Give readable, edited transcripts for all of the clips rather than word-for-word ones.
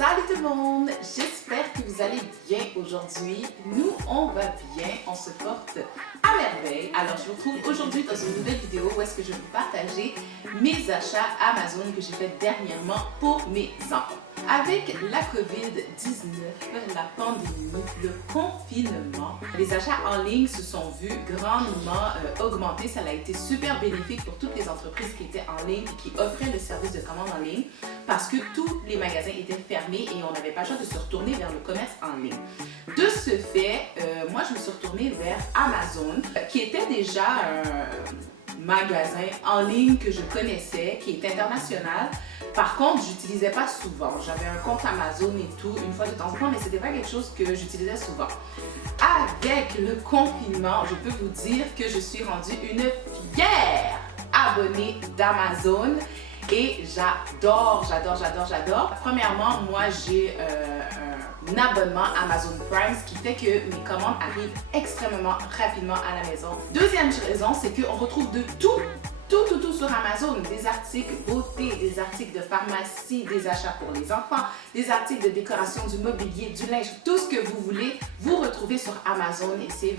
Salut tout le monde! J'espère que vous allez bien aujourd'hui. Nous, on va bien, on se porte à merveille. Alors, je vous retrouve aujourd'hui dans une nouvelle vidéo où est-ce que je vais vous partager mes achats Amazon que j'ai fait dernièrement pour mes enfants. Avec la COVID-19, la pandémie, le confinement, les achats en ligne se sont vus grandement augmenter. Ça a été super bénéfique pour toutes les entreprises qui étaient en ligne et qui offraient le service de commande en ligne parce que tous les magasins étaient fermés et on n'avait pas le choix de se retourner vers le commerce en ligne. De ce fait, moi je me suis retournée vers Amazon qui était déjà un magasin en ligne que je connaissais, qui est international. Par contre, j'utilisais pas souvent. J'avais un compte Amazon et tout, une fois de temps en temps, mais c'était pas quelque chose que j'utilisais souvent. Avec le confinement, je peux vous dire que je suis rendue une fière abonnée d'Amazon et j'adore. Premièrement, moi j'ai un abonnement Amazon Prime, ce qui fait que mes commandes arrivent extrêmement rapidement à la maison. Deuxième raison, c'est qu'on retrouve de tout sur Amazon, des articles beauté, des articles de pharmacie, des achats pour les enfants, des articles de décoration, du mobilier, du linge, tout ce que vous voulez, vous retrouvez sur Amazon et c'est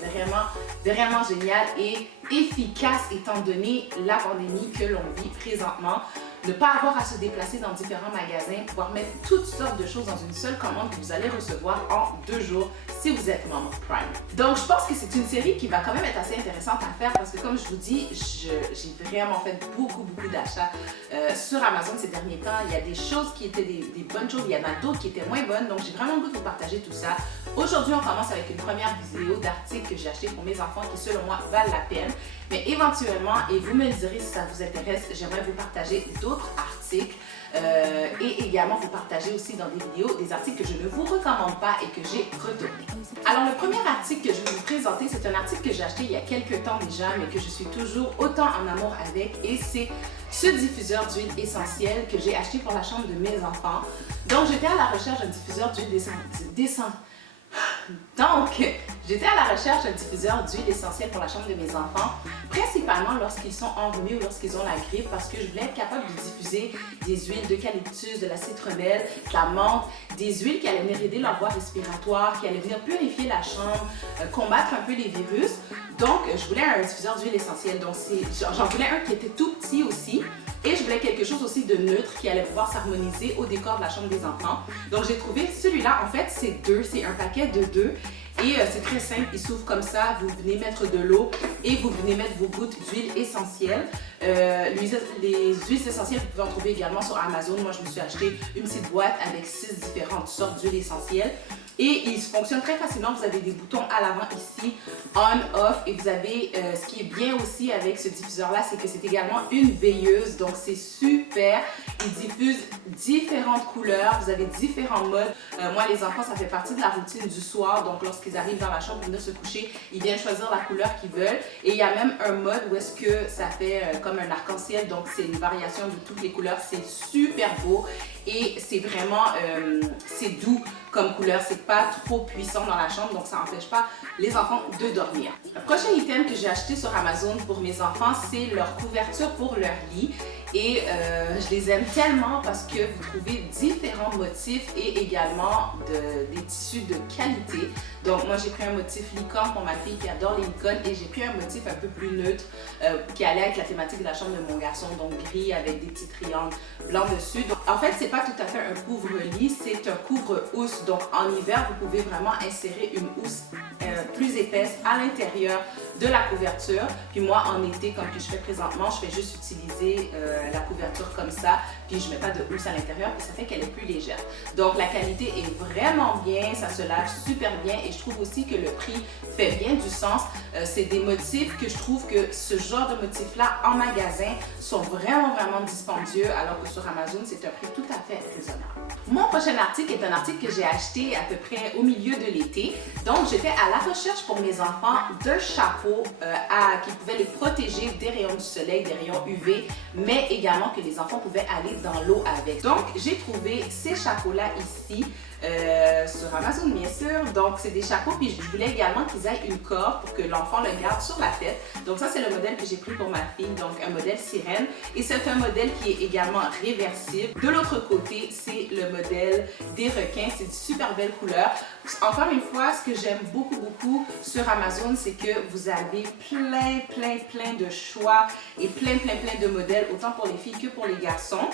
vraiment génial et efficace étant donné la pandémie que l'on vit présentement. Ne pas avoir à se déplacer dans différents magasins, pouvoir mettre toutes sortes de choses dans une seule commande que vous allez recevoir en 2 jours si vous êtes membre Prime. Donc je pense que c'est une série qui va quand même être assez intéressante à faire parce que comme je vous dis, j'ai vraiment fait beaucoup d'achats sur Amazon ces derniers temps. Il y a des choses qui étaient des bonnes choses, il y en a d'autres qui étaient moins bonnes, donc j'ai vraiment le goût de vous partager tout ça. Aujourd'hui, on commence avec une première vidéo d'articles que j'ai acheté pour mes enfants qui selon moi valent la peine. Mais éventuellement, et vous me direz si ça vous intéresse, j'aimerais vous partager d'autres articles et également vous partager aussi dans des vidéos des articles que je ne vous recommande pas et que j'ai retournés. Alors le premier article que je vais vous présenter, c'est un article que j'ai acheté il y a quelques temps déjà, mais que je suis toujours autant en amour avec et c'est ce diffuseur d'huile essentielle que j'ai acheté pour la chambre de mes enfants. Donc j'étais à la recherche d'un diffuseur d'huile j'étais à la recherche d'un diffuseur d'huile essentielle pour la chambre de mes enfants, principalement lorsqu'ils sont enrhumés ou lorsqu'ils ont la grippe, parce que je voulais être capable de diffuser des huiles d'eucalyptus, de la citronnelle, de la menthe, des huiles qui allaient venir aider leur voie respiratoire, qui allaient venir purifier la chambre, combattre un peu les virus. Donc, je voulais un diffuseur d'huile essentielle. Donc, j'en voulais un qui était tout petit aussi. Et je voulais quelque chose aussi de neutre qui allait pouvoir s'harmoniser au décor de la chambre des enfants. Donc j'ai trouvé celui-là, en fait c'est un paquet de 2 et c'est très simple, il s'ouvre comme ça, vous venez mettre de l'eau et vous venez mettre vos gouttes d'huile essentielle. Les huiles essentielles, vous pouvez en trouver également sur Amazon. Moi je me suis acheté une petite boîte avec 6 différentes sortes d'huiles essentielles. Et il fonctionne très facilement, vous avez des boutons à l'avant ici, on, off, et vous avez, ce qui est bien aussi avec ce diffuseur-là, c'est que c'est également une veilleuse, donc c'est super, il diffuse différentes couleurs, vous avez différents modes. Moi les enfants, ça fait partie de la routine du soir, donc lorsqu'ils arrivent dans la chambre pour venir se coucher, ils viennent choisir la couleur qu'ils veulent, et il y a même un mode où est-ce que ça fait comme un arc-en-ciel, donc c'est une variation de toutes les couleurs, c'est super beau, et c'est vraiment, c'est doux comme couleur, c'est pas trop puissant dans la chambre, donc ça n'empêche pas les enfants de dormir. Le prochain item que j'ai acheté sur Amazon pour mes enfants, c'est leur couverture pour leur lit. Et je les aime tellement parce que vous trouvez différents motifs et également des tissus de qualité. Donc moi j'ai pris un motif licorne pour ma fille qui adore les licornes et j'ai pris un motif un peu plus neutre qui allait avec la thématique de la chambre de mon garçon, donc gris avec des petits triangles blancs dessus. Donc, en fait c'est pas tout à fait un couvre-lit, c'est un couvre-housse. Donc en hiver vous pouvez vraiment insérer une housse plus épaisse à l'intérieur de la couverture. Puis moi en été, comme que je fais présentement, je fais juste utiliser la couverture comme ça, puis je mets pas de housse à l'intérieur, puis ça fait qu'elle est plus légère. Donc la qualité est vraiment bien, ça se lave super bien et je trouve aussi que le prix fait bien du sens. C'est des motifs que je trouve que ce genre de motifs-là en magasin sont vraiment dispendieux, alors que sur Amazon, c'est un prix tout à fait raisonnable. Mon prochain article est un article que j'ai acheté à peu près au milieu de l'été. Donc j'étais à la recherche pour mes enfants d'un chapeau qui pouvait les protéger des rayons du soleil, des rayons UV, mais également que les enfants pouvaient aller dans l'eau avec. Donc j'ai trouvé ces chapeaux-là ici. sur Amazon bien sûr. Donc c'est des chapeaux, puis je voulais également qu'ils aient une corde pour que l'enfant le garde sur la tête. Donc ça c'est le modèle que j'ai pris pour ma fille, donc un modèle sirène. Et c'est un modèle qui est également réversible. De l'autre côté, c'est le modèle des requins. C'est de super belles couleurs. Encore une fois, ce que j'aime beaucoup sur Amazon, c'est que vous avez plein de choix et plein de modèles, autant pour les filles que pour les garçons.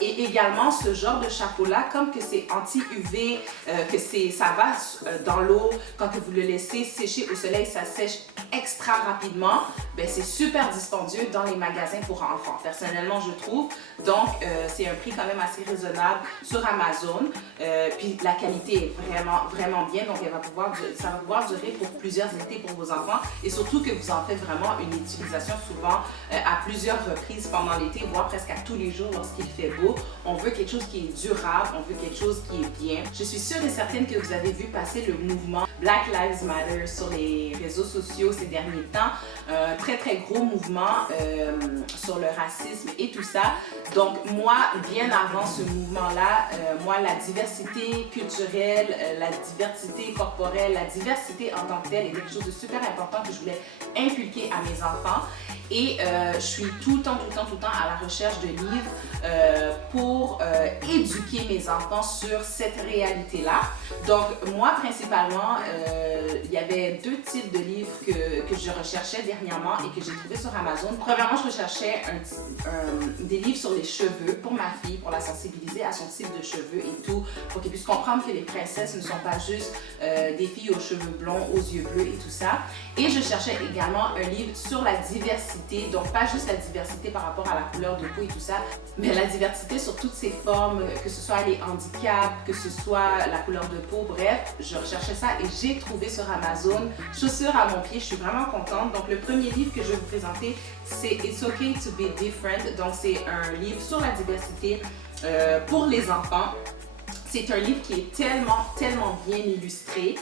Et également ce genre de chapeau là, comme que c'est anti-UV, ça va dans l'eau, quand que vous le laissez sécher au soleil, ça sèche extra rapidement. Ben, c'est super dispendieux dans les magasins pour enfants, personnellement je trouve. Donc c'est un prix quand même assez raisonnable sur Amazon. Puis la qualité est vraiment bien, donc ça va pouvoir durer pour plusieurs étés pour vos enfants, et surtout que vous en faites vraiment une utilisation souvent à plusieurs reprises pendant l'été, voire presque à tous les jours lorsqu'il fait beau. On veut quelque chose qui est durable, on veut quelque chose qui est bien. Je suis sûre et certaine que vous avez vu passer le mouvement Black Lives Matter sur les réseaux sociaux ces derniers temps. Très gros mouvement sur le racisme et tout ça. Donc moi, bien avant ce mouvement-là, moi la diversité culturelle, la diversité corporelle, la diversité en tant que telle est quelque chose de super important que je voulais inculquer à mes enfants. Et je suis tout le temps à la recherche de livres pour éduquer mes enfants sur cette réalité-là. Donc moi principalement, il y avait deux types de livres que je recherchais dernièrement et que j'ai trouvé sur Amazon. Premièrement, je recherchais des livres sur les cheveux pour ma fille, pour la sensibiliser à son type de cheveux et tout, pour qu'elle puisse comprendre que les princesses ne sont pas juste des filles aux cheveux blonds, aux yeux bleus et tout ça. Et je cherchais également un livre sur la diversité, donc pas juste la diversité par rapport à la couleur de peau et tout ça, mais la diversité sur toutes ses formes, que ce soit les handicaps, que ce soit la couleur de peau, bref, je recherchais ça et j'ai trouvé sur Amazon Chaussures à mon pied. Je suis vraiment contente. Donc le premier livre que je vais vous présenter, c'est It's Okay to be Different. Donc c'est un livre sur la diversité pour les enfants. C'est un livre qui est tellement bien illustré.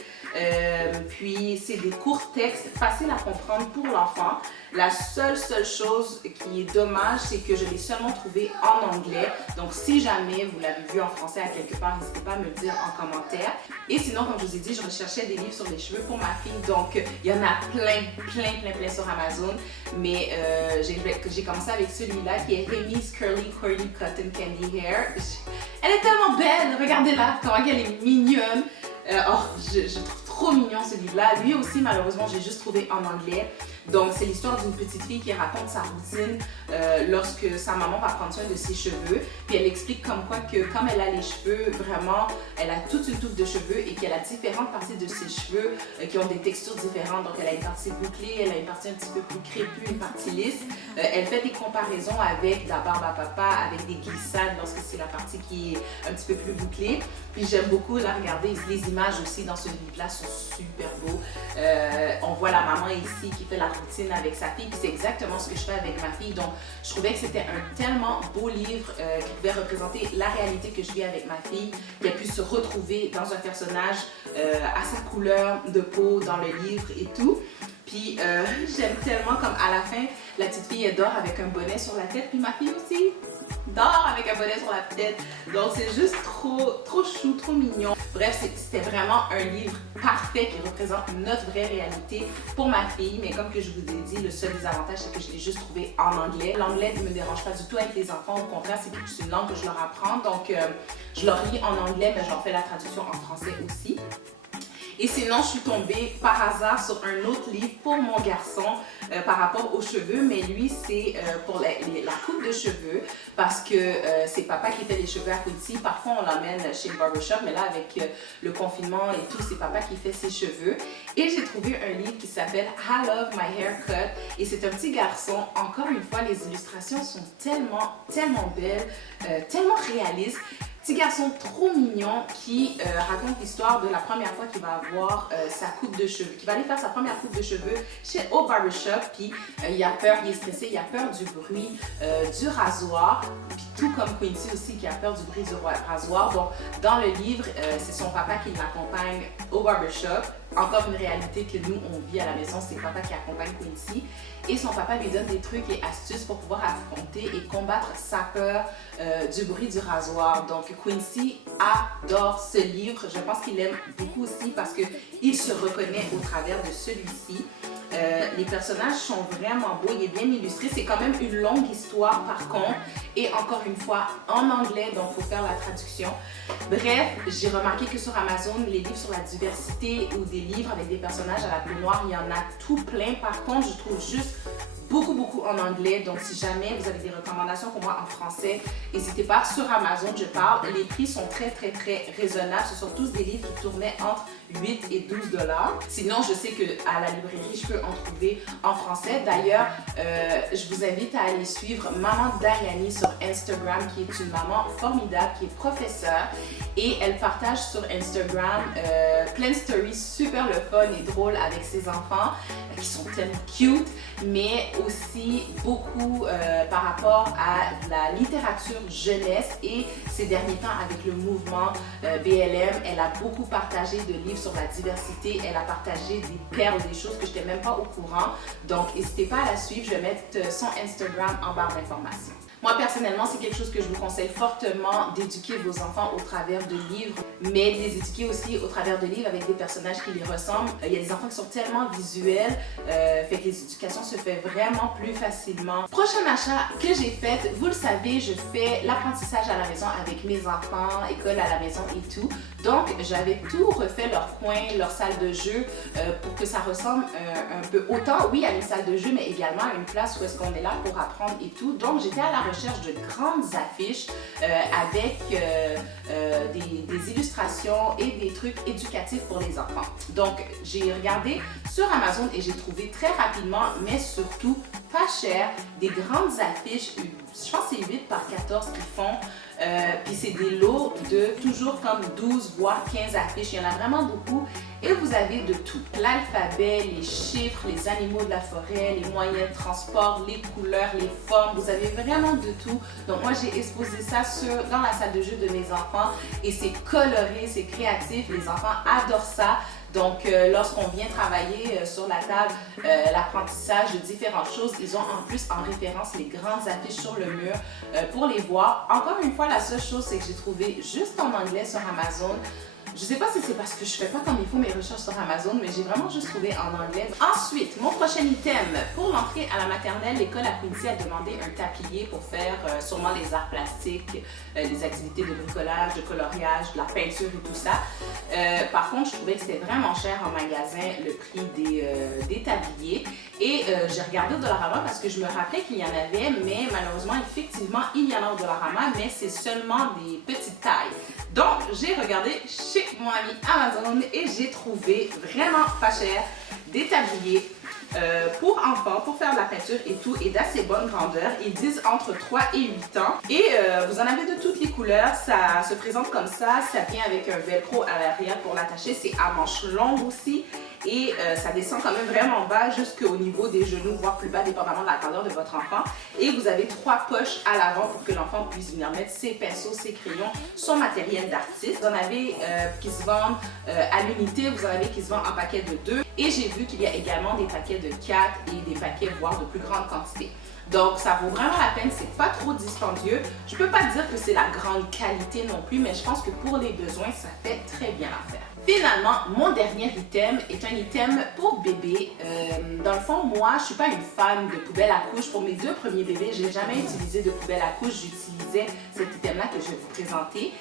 Puis c'est des courts textes faciles à comprendre pour l'enfant. La seule chose qui est dommage, c'est que je l'ai seulement trouvé en anglais. Donc si jamais vous l'avez vu en français à quelque part, n'hésitez pas à me le dire en commentaire. Et sinon, comme je vous ai dit, je recherchais des livres sur les cheveux pour ma fille. Donc il y en a plein sur Amazon. Mais j'ai commencé avec celui-là qui est Amy's Curly Cotton Candy Hair. Elle est tellement belle, regardez-la, comment elle est mignonne. Je trouve trop mignon ce livre-là. Lui aussi, malheureusement, j'ai juste trouvé en anglais. Donc, c'est l'histoire d'une petite fille qui raconte sa routine lorsque sa maman va prendre soin de ses cheveux. Puis elle explique comme quoi que comme elle a les cheveux, vraiment, elle a toute une touffe de cheveux et qu'elle a différentes parties de ses cheveux qui ont des textures différentes. Donc, elle a une partie bouclée, elle a une partie un petit peu plus crépue, une partie lisse. Elle fait des comparaisons avec la barbe à papa, avec des glissades lorsque c'est la partie qui est un petit peu plus bouclée. Puis j'aime beaucoup la regarder. Les images aussi dans ce livre-là sont super beaux. On voit la maman ici qui fait la routine avec sa fille. Puis c'est exactement ce que je fais avec ma fille. Donc je trouvais que c'était un tellement beau livre qui pouvait représenter la réalité que je vis avec ma fille. Qu'elle puisse se retrouver dans un personnage à sa couleur de peau dans le livre et tout. Puis j'aime tellement comme à la fin, la petite fille elle dort avec un bonnet sur la tête. Puis ma fille aussi dort avec un bonnet sur la tête. Donc c'est juste trop chou, trop mignon. Bref, c'était vraiment un livre parfait qui représente notre vraie réalité pour ma fille. Mais comme que je vous ai dit, le seul désavantage, c'est que je l'ai juste trouvé en anglais. L'anglais ne me dérange pas du tout avec les enfants. Au contraire, c'est une langue que je leur apprends. Donc je leur lis en anglais, mais je leur fais la traduction en français aussi. Et sinon, je suis tombée par hasard sur un autre livre pour mon garçon par rapport aux cheveux, mais lui, c'est pour la coupe de cheveux parce que c'est papa qui fait les cheveux à Quincy. Parfois, on l'emmène chez le barbershop, mais là, avec le confinement et tout, c'est papa qui fait ses cheveux. Et j'ai trouvé un livre qui s'appelle I Love My Haircut et c'est un petit garçon. Encore une fois, les illustrations sont tellement belles, tellement réalistes. Petit garçon trop mignon qui raconte l'histoire de la première fois qu'il va avoir sa coupe de cheveux, qui va aller faire sa première coupe de cheveux au barbershop, puis il a peur, il est stressé, il a peur du bruit du rasoir, puis tout comme Quincy aussi qui a peur du bruit du rasoir. Donc dans le livre, c'est son papa qui l'accompagne au barbershop. Encore une réalité que nous, on vit à la maison, c'est papa qui accompagne Quincy. Et son papa lui donne des trucs et astuces pour pouvoir affronter et combattre sa peur du bruit du rasoir. Donc Quincy adore ce livre. Je pense qu'il l'aime beaucoup aussi parce qu'il se reconnaît au travers de celui-ci. Les personnages sont vraiment beaux, il est bien illustré. C'est quand même une longue histoire par contre, et encore une fois en anglais, donc il faut faire la traduction. Bref, j'ai remarqué que sur Amazon, les livres sur la diversité ou des livres avec des personnages à la peau noire, il y en a tout plein. Par contre, je trouve juste beaucoup en anglais. Donc si jamais vous avez des recommandations pour moi en français, n'hésitez pas. Sur Amazon, je parle, les prix sont très raisonnables. Ce sont tous des livres qui tournaient entre 8 et 12 $. Sinon, je sais qu'à la librairie, je peux en trouver en français. D'ailleurs, je vous invite à aller suivre Maman Dariani sur Instagram, qui est une maman formidable, qui est professeure. Et elle partage sur Instagram plein de stories super le fun et drôles avec ses enfants, qui sont tellement cute, mais aussi beaucoup par rapport à la littérature jeunesse. Et ces derniers temps, avec le mouvement BLM, elle a beaucoup partagé de livres sur la diversité. Elle a partagé des perles, des choses que je n'étais même pas au courant. Donc, n'hésitez pas à la suivre. Je vais mettre son Instagram en barre d'informations. Moi, personnellement, c'est quelque chose que je vous conseille fortement d'éduquer vos enfants au travers de livres, mais de les éduquer aussi au travers de livres avec des personnages qui les ressemblent. Il y a des enfants qui sont tellement visuels, fait que l'éducation se fait vraiment plus facilement. Prochain achat que j'ai fait, vous le savez, je fais l'apprentissage à la maison avec mes enfants, école à la maison et tout. Donc, j'avais tout refait, leur coin, leur salle de jeu, pour que ça ressemble un peu autant, oui, à une salle de jeu, mais également à une place où est-ce qu'on est là pour apprendre et tout. Donc, j'étais à la recherche de grandes affiches avec des illustrations et des trucs éducatifs pour les enfants. Donc, j'ai regardé sur Amazon et j'ai trouvé très rapidement, mais surtout pas cher, des grandes affiches, je pense que c'est 8 par 14 qu'ils font. Puis c'est des lots de toujours comme 12 voire 15 affiches, il y en a vraiment beaucoup et vous avez de tout. L'alphabet, les chiffres, les animaux de la forêt, les moyens de transport, les couleurs, les formes, vous avez vraiment de tout. Donc moi j'ai exposé ça dans la salle de jeu de mes enfants et c'est coloré, c'est créatif, les enfants adorent ça. Donc, lorsqu'on vient travailler sur la table l'apprentissage de différentes choses, ils ont en plus en référence les grandes affiches sur le mur pour les voir. Encore une fois, la seule chose, c'est que j'ai trouvé juste en anglais sur Amazon. Je sais pas si c'est parce que je fais pas comme il faut mes recherches sur Amazon, mais j'ai vraiment juste trouvé en anglais. Ensuite, mon prochain item, pour l'entrée à la maternelle, l'école à Quincy a demandé un tablier pour faire sûrement les arts plastiques, les activités de bricolage, de coloriage, de la peinture et tout ça. Par contre, je trouvais que c'était vraiment cher en magasin le prix des tabliers. Et j'ai regardé au Dollarama parce que je me rappelais qu'il y en avait, mais malheureusement, effectivement, il y en a au Dollarama, mais c'est seulement des petites tailles. Donc, j'ai regardé chez mon ami Amazon et j'ai trouvé vraiment pas cher des tabliers pour enfants, pour faire de la peinture et tout, et d'assez bonne grandeur. Ils disent entre 3 et 8 ans. Et vous en avez de toutes les couleurs. Ça se présente comme ça. Ça vient avec un velcro à l'arrière pour l'attacher. C'est à manches longues aussi. Et ça descend quand même vraiment bas jusqu'au niveau des genoux, voire plus bas, dépendamment de la grandeur de votre enfant. Et vous avez 3 poches à l'avant pour que l'enfant puisse venir mettre ses pinceaux, ses crayons, son matériel d'artiste. Vous en avez qui se vendent à l'unité, vous en avez qui se vendent en paquet de 2. Et j'ai vu qu'il y a également des paquets de 4 et des paquets voire de plus grande quantité. Donc, ça vaut vraiment la peine, c'est pas trop dispendieux. Je peux pas dire que c'est la grande qualité non plus, mais je pense que pour les besoins, ça fait très bien l'affaire. Finalement, mon dernier item est un item pour bébé. Dans le fond, moi, je suis pas une fan de poubelle à couches. Pour mes 2 premiers bébés, j'ai jamais utilisé de poubelle à couches. J'utilisais cet item-là que je vais vous présenter.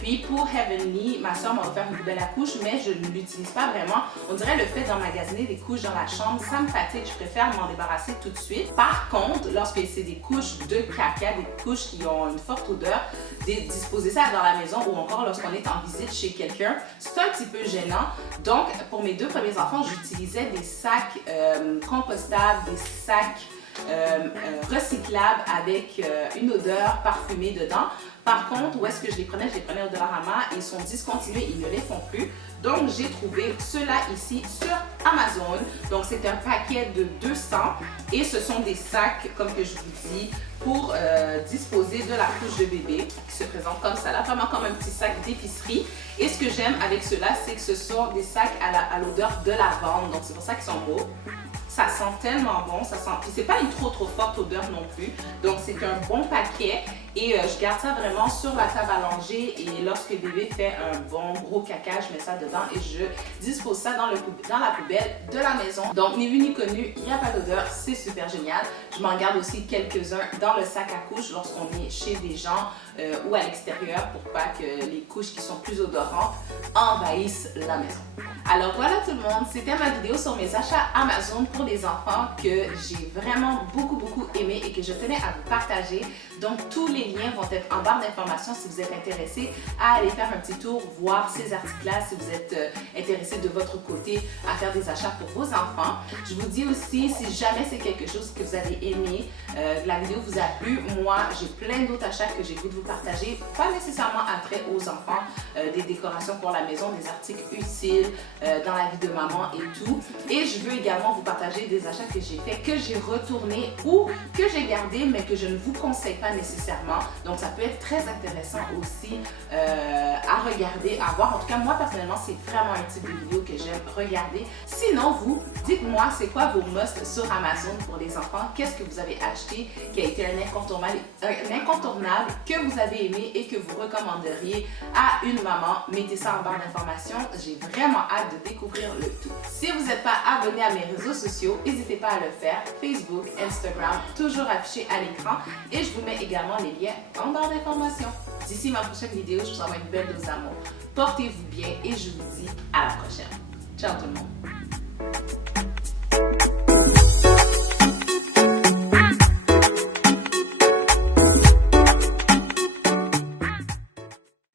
Puis pour Heavenly, ma soeur m'a offert une poubelle à couches, mais je ne l'utilise pas vraiment. On dirait le fait d'emmagasiner des couches dans la chambre, ça me fatigue. Je préfère m'en débarrasser tout de suite. Par contre, lorsque c'est des couches de caca, des couches qui ont une forte odeur, disposer ça dans la maison ou encore lorsqu'on est en visite chez quelqu'un, c'est un petit peu gênant. Donc, pour mes 2 premiers enfants, j'utilisais des sacs compostables, des sacs recyclables avec une odeur parfumée dedans. Par contre, où est-ce que je les prenais? Je les prenais au Dollarama. Ils sont discontinués, ils ne les font plus. Donc, j'ai trouvé ceux-là ici sur Amazon. Donc, c'est un paquet de 200 et ce sont des sacs, comme que je vous dis, pour disposer de la couche de bébé qui se présente comme ça, là, vraiment comme un petit sac d'épicerie. Et ce que j'aime avec ceux-là, c'est que ce sont des sacs à l'odeur de lavande. Donc, c'est pour ça qu'ils sont beaux. Ça sent tellement bon, ça sent. Puis c'est pas une trop forte odeur non plus. Donc c'est un bon paquet. et je garde ça vraiment sur la table à langer et lorsque bébé fait un bon gros caca, je mets ça dedans et je dispose ça dans la poubelle de la maison. Donc ni vu ni connu, il n'y a pas d'odeur, c'est super génial. Je m'en garde aussi quelques-uns dans le sac à couches lorsqu'on est chez des gens ou à l'extérieur pour pas que les couches qui sont plus odorantes envahissent la maison. Alors voilà tout le monde, c'était ma vidéo sur mes achats Amazon pour les enfants que j'ai vraiment beaucoup aimé et que je tenais à vous partager. Donc tous les liens vont être en barre d'informations si vous êtes intéressé à aller faire un petit tour, voir ces articles-là, si vous êtes intéressé de votre côté à faire des achats pour vos enfants. Je vous dis aussi, si jamais c'est quelque chose que vous avez aimé, la vidéo vous a plu, moi j'ai plein d'autres achats que j'ai goût de vous partager, pas nécessairement attrait aux enfants, des décorations pour la maison, des articles utiles dans la vie de maman et tout. Et je veux également vous partager des achats que j'ai fait, que j'ai retourné ou que j'ai gardé mais que je ne vous conseille pas nécessairement. Donc ça peut être très intéressant aussi à regarder, à voir. En tout cas, moi personnellement, c'est vraiment un type de vidéo que j'aime regarder. Sinon, vous, dites-moi c'est quoi vos musts sur Amazon pour les enfants? Qu'est-ce que vous avez acheté qui a été un incontournable que vous avez aimé et que vous recommanderiez à une maman? Mettez ça en barre d'informations. J'ai vraiment hâte de découvrir le tout. Si vous n'êtes pas abonné à mes réseaux sociaux, n'hésitez pas à le faire. Facebook, Instagram, toujours affiché à l'écran. Et je vous mets également les liens en barre d'informations. D'ici ma prochaine vidéo, je vous envoie une belle dose d'amour. Portez-vous bien et je vous dis à la prochaine. Ciao tout le monde!